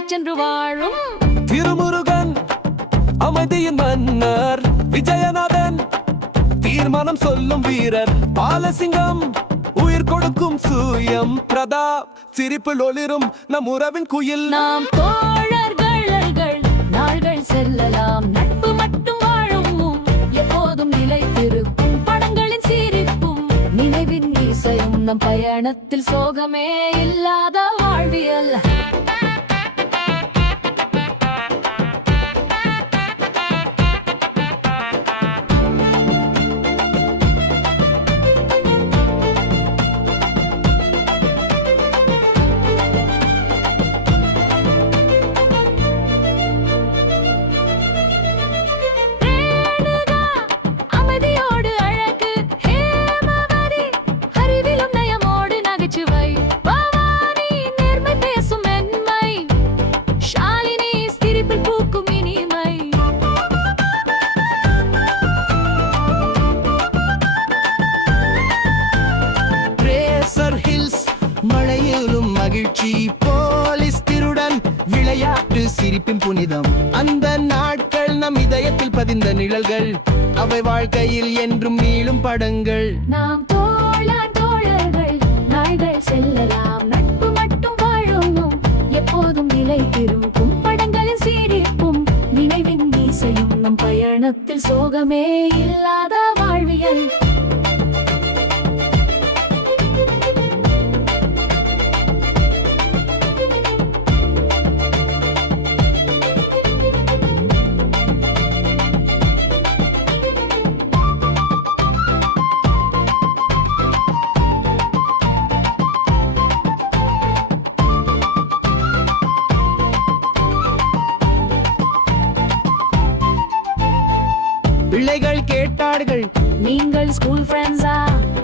தேடி சென்று வாழும் திருமுருகன் அமைதியின் மன்னர், விஜயநாதன் தீர்மானம் சொல்லும் வீரர், பாலசிங்கம் உயிர் கொடுக்கும் சூயம், பிரதாப் சிரிப்பில் ஒளிரும் நம் உறவின் குயில். நாம் தோழர்கள், நாள்கள் செல்லலாம், நட்பு மட்டும் வாழும், எப்போதும் நிலைத்திருக்கும் படங்களின் சிரிப்பும் நினைவின் இசையும், நம் பயணத்தில் சோகமே இல்லாத வாழ்வியல். மழையிலும் மகிழ்ச்சி, போலீஸ் திருடன் விளையாட்டு சிரிப்பின் புனிதம். அந்த நாட்கள் நம் இதயத்தில் பதிந்த நிழல்கள், அவை வாழ்க்கையில் என்றும் நீளும் படங்கள். நாம் தோழர்கள், நாள்கள் செல்லலாம், நட்பு மட்டும் வாழும், எப்போதும் நிலைத்திருக்கும் படங்களின் சிரிப்பும் நினைவின் இசையும், நம் பயணத்தில் சோகமே இல்லாத வாழ்வியல். பிள்ளைகள் கேட்டார்கள், நீங்கள் ஸ்கூல் ஃப்ரெண்ட்ஸா?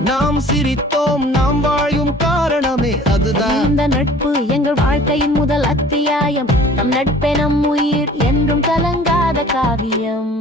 நாம் சிரித்தோம், நாம் வாழும் காரணமே அதுதான். இந்த நட்பு எங்கள் வாழ்க்கையின் முதல் அத்தியாயம், நம் நட்பே நம் உயிர் என்றும் கலங்காத காவியம்.